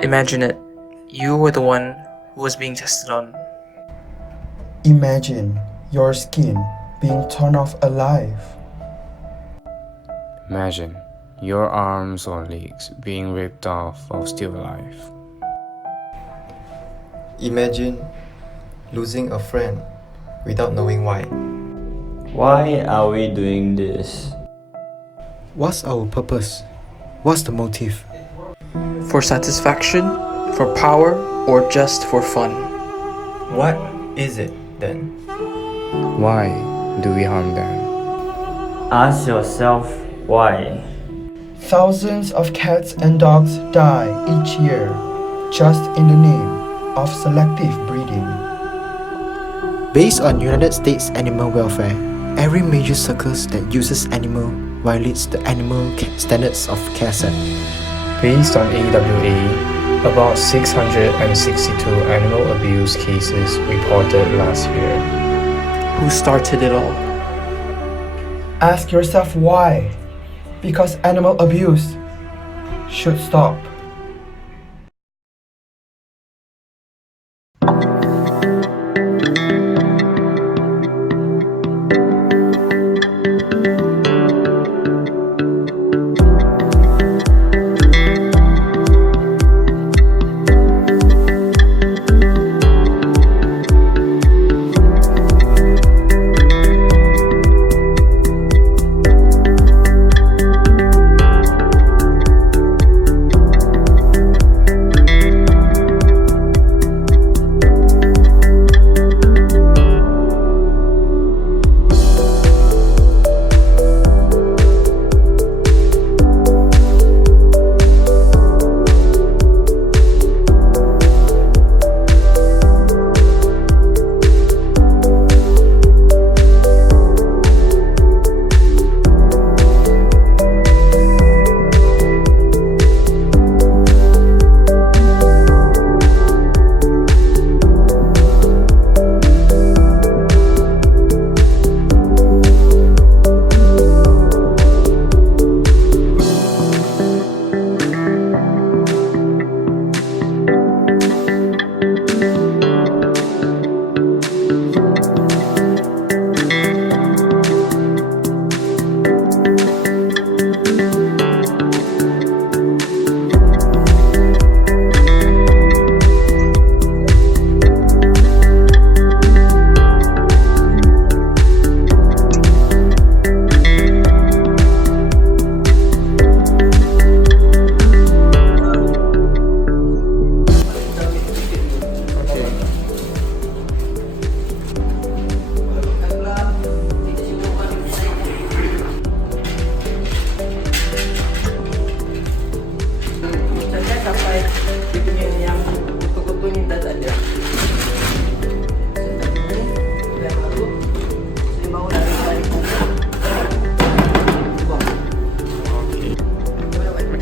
Imagine it. You were the one who was being tested on. Imagine your skin being torn off alive. Imagine your arms or legs being ripped off while still alive. Imagine losing a friend without knowing why. Why are we doing this? What's our purpose? What's the motive? For satisfaction, for power, or just for fun? What is it then? Why do we harm them? Ask yourself why. Thousands of cats and dogs die each year just in the name of selective breeding. Based on United States animal welfare, every major circus that uses animal violates the Animal Standards of Care Act. Based on AWA, about 662 animal abuse cases reported last year. Who started it all? Ask yourself why. Because animal abuse should stop.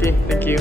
Okay, thank you.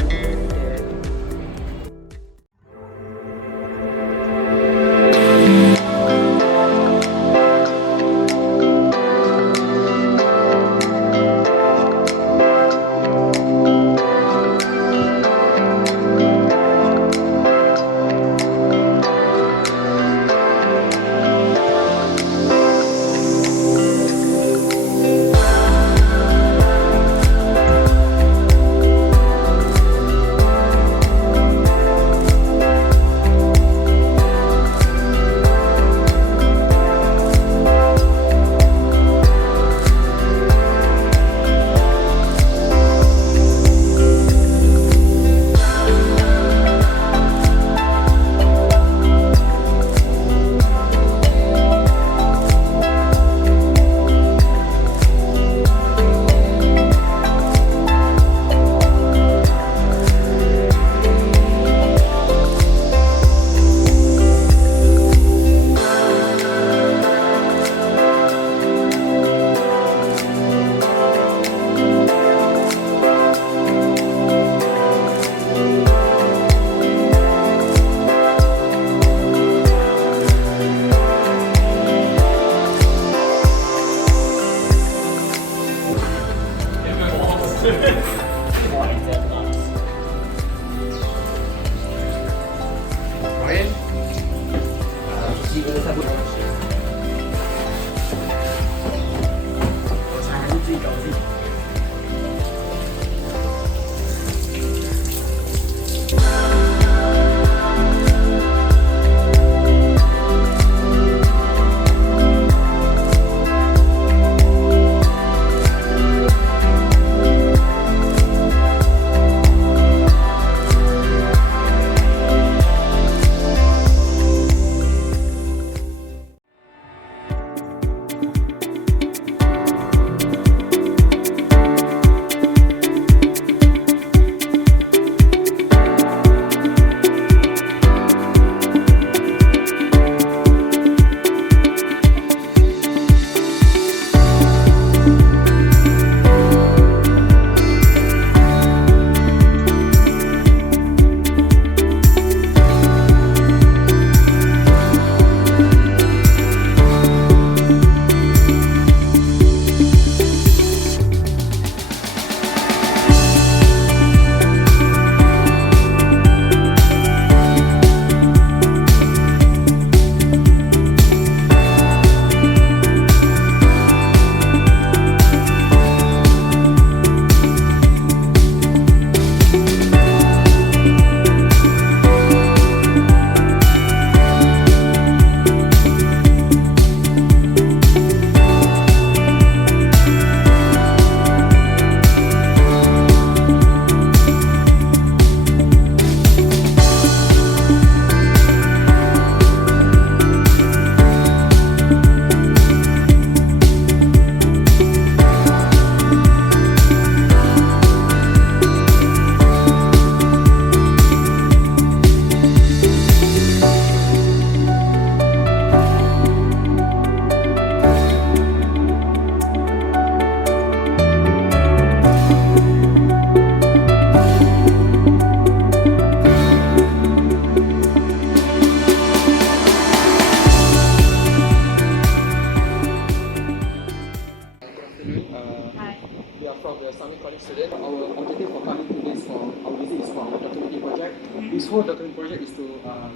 student. Our objective for coming to this for our visit is for our documentary project. This whole documentary project is to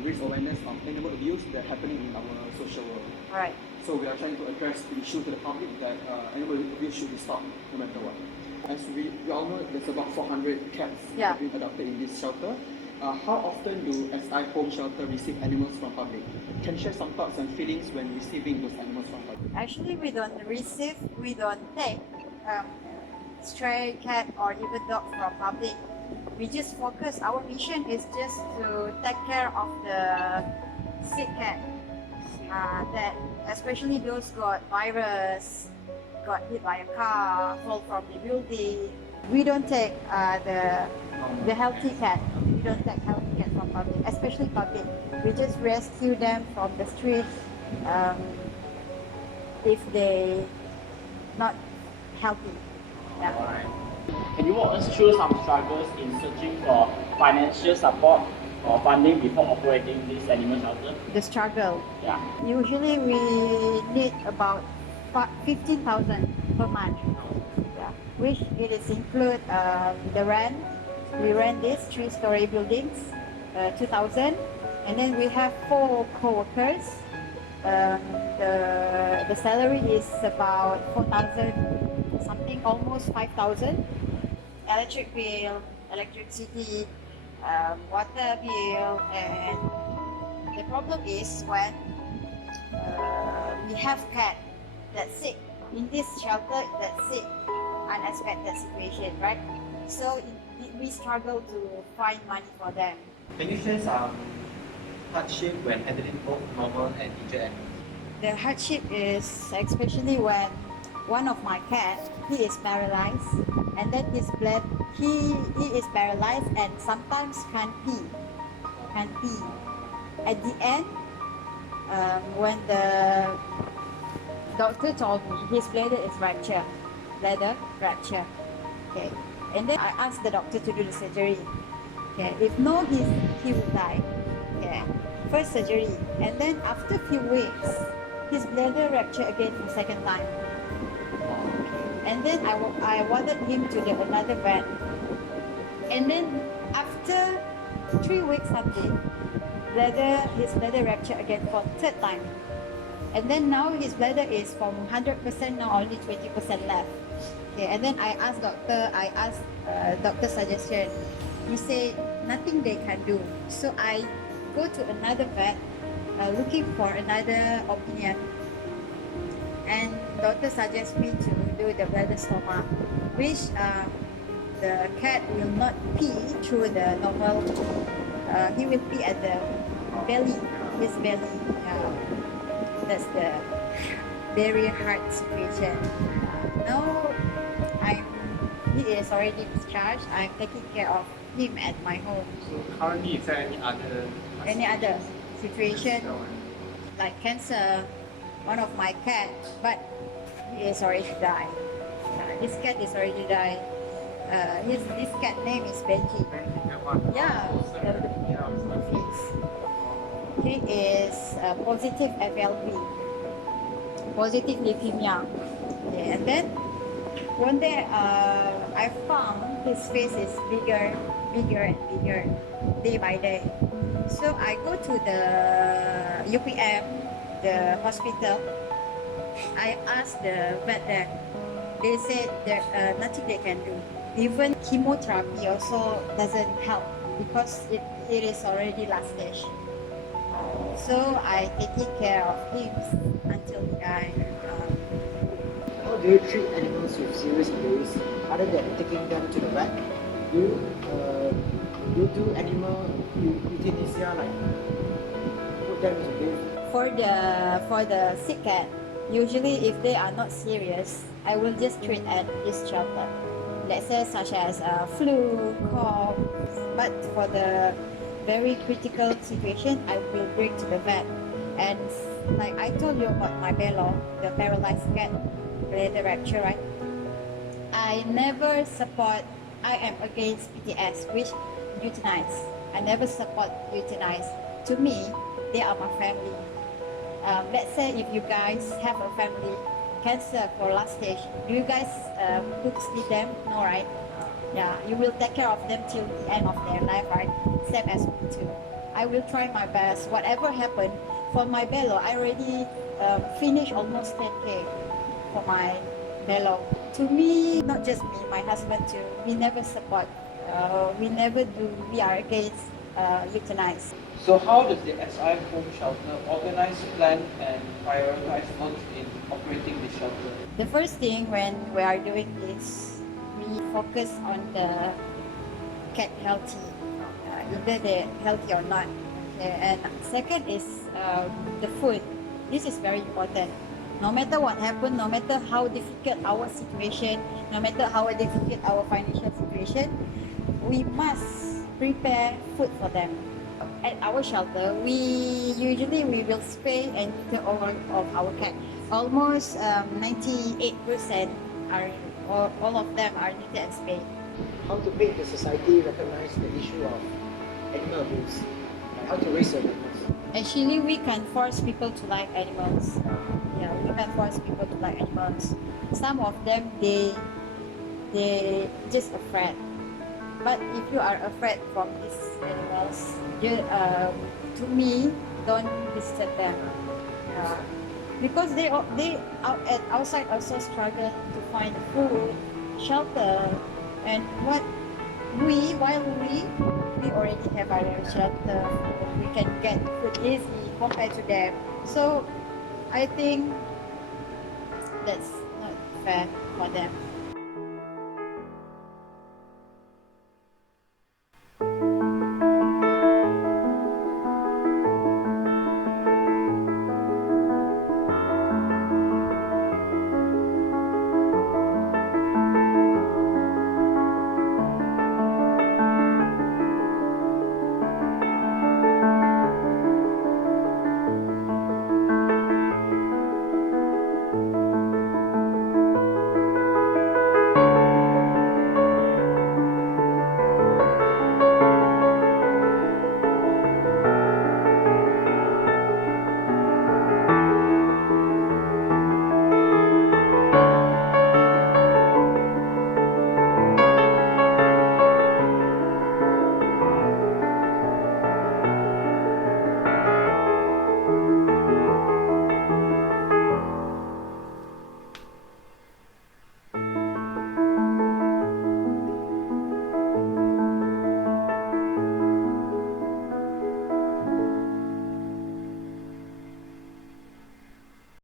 raise awareness of animal abuse that happening in our social world. Right. So we are trying to address the issue to the public that animal abuse should be stopped no matter what. As we all know, there's about 400 cats that have been adopted in this shelter. How often do S.I Home Shelter receive animals from public? Can you share some thoughts and feelings when receiving those animals from public? Actually, we don't take stray cat or even dog from public. We just focus, our mission is just to take care of the sick cat. That especially those got virus, got hit by a car, fall from the building. We don't take the healthy cat. We don't take healthy cat from public, especially public. We just rescue them from the street if they not healthy. Yeah. Alright. Can you walk us through some struggles in searching for financial support or funding before operating this animal shelter? The struggle. Yeah. Usually we need about 15,000 per month. Yeah. Which it is include the rent. We rent these 3-story buildings, 2,000, and then we have 4 co-workers. The salary is about 4,000 something, almost 5,000. Electric bill, electricity, water bill, and the problem is when we have cat that's sick in this shelter, that's sick, unexpected situation, right? So we struggle to find money for them. Can you share some hardship when handling both normal and injured animals? The hardship is especially when one of my cat, he is paralyzed, and then he is paralyzed and sometimes can't pee. At the end, when the doctor told me his bladder is fractured, okay, and then I asked the doctor to do the surgery. Okay, if no, he will die. Okay, first surgery, and then after few weeks, his bladder ruptured again for second time. And then I wanted him to get another vet. And then after 3 weeks something, his bladder ruptured again for third time. And then now his bladder is from 100% now only 20% left. Okay, and then I asked doctor suggestion. He said nothing they can do. So I go to another vet looking for another opinion. And doctor suggests me to do the bladder stoma, which the cat will not pee through the normal. He will pee at the belly, his belly. That's the very hard situation. Now he is already discharged. I'm taking care of him at my home. So currently, is there any other Situation like cancer? One of my cat, but he is already died. This cat is already died. This cat name is Benji. Yeah, he is positive FLP, positive leukemia. Okay, and then one day I found his face is bigger and bigger day by day. So I go to the UPM, the hospital. I asked the vet there. They said there's nothing they can do. Even chemotherapy also doesn't help because it is already last stage. So I take care of him until he died. How do you treat animals with serious injuries other than taking them to the vet? Do you do animal euthanasia, like put them to death? For the sick cat, usually if they are not serious, I will just treat at this shelter. Let's say such as flu, cough. But for the very critical situation, I will bring to the vet. And like I told you about my Bello, the paralyzed cat, bladder rupture, right? I never support. I am against PTS, which euthanize. I never support euthanize. To me, they are my family. Let's say if you guys have a family cancer for last stage, do you guys cook sleep them? No, right? Yeah, you will take care of them till the end of their life, right? Same as me too. I will try my best. Whatever happen, for my bello, I already finished almost 10K for my bello. To me, not just me, my husband too, we never support. We are against euthanize. So how does the SI Home Shelter organize, plan, and prioritize funds in operating the shelter? The first thing when we are doing this, we focus on the cat healthy, either they're healthy or not. Okay. And second is the food. This is very important. No matter what happened, no matter how difficult our situation, no matter how difficult our financial situation, we must prepare food for them. At our shelter, we will spay and neuter all of our cat. Almost 98% are, or all of them are neutered and spayed. How to make the society recognize the issue of animal abuse, like how to raise awareness. Actually, we can force people to like animals. Yeah, we can force people to like animals. Some of them, they just afraid. But if you are afraid from these animals, to me, don't disturb them. Because they outside also struggle to find food, shelter, and while we already have our shelter, we can get food easy compared to them. So I think that's not fair for them.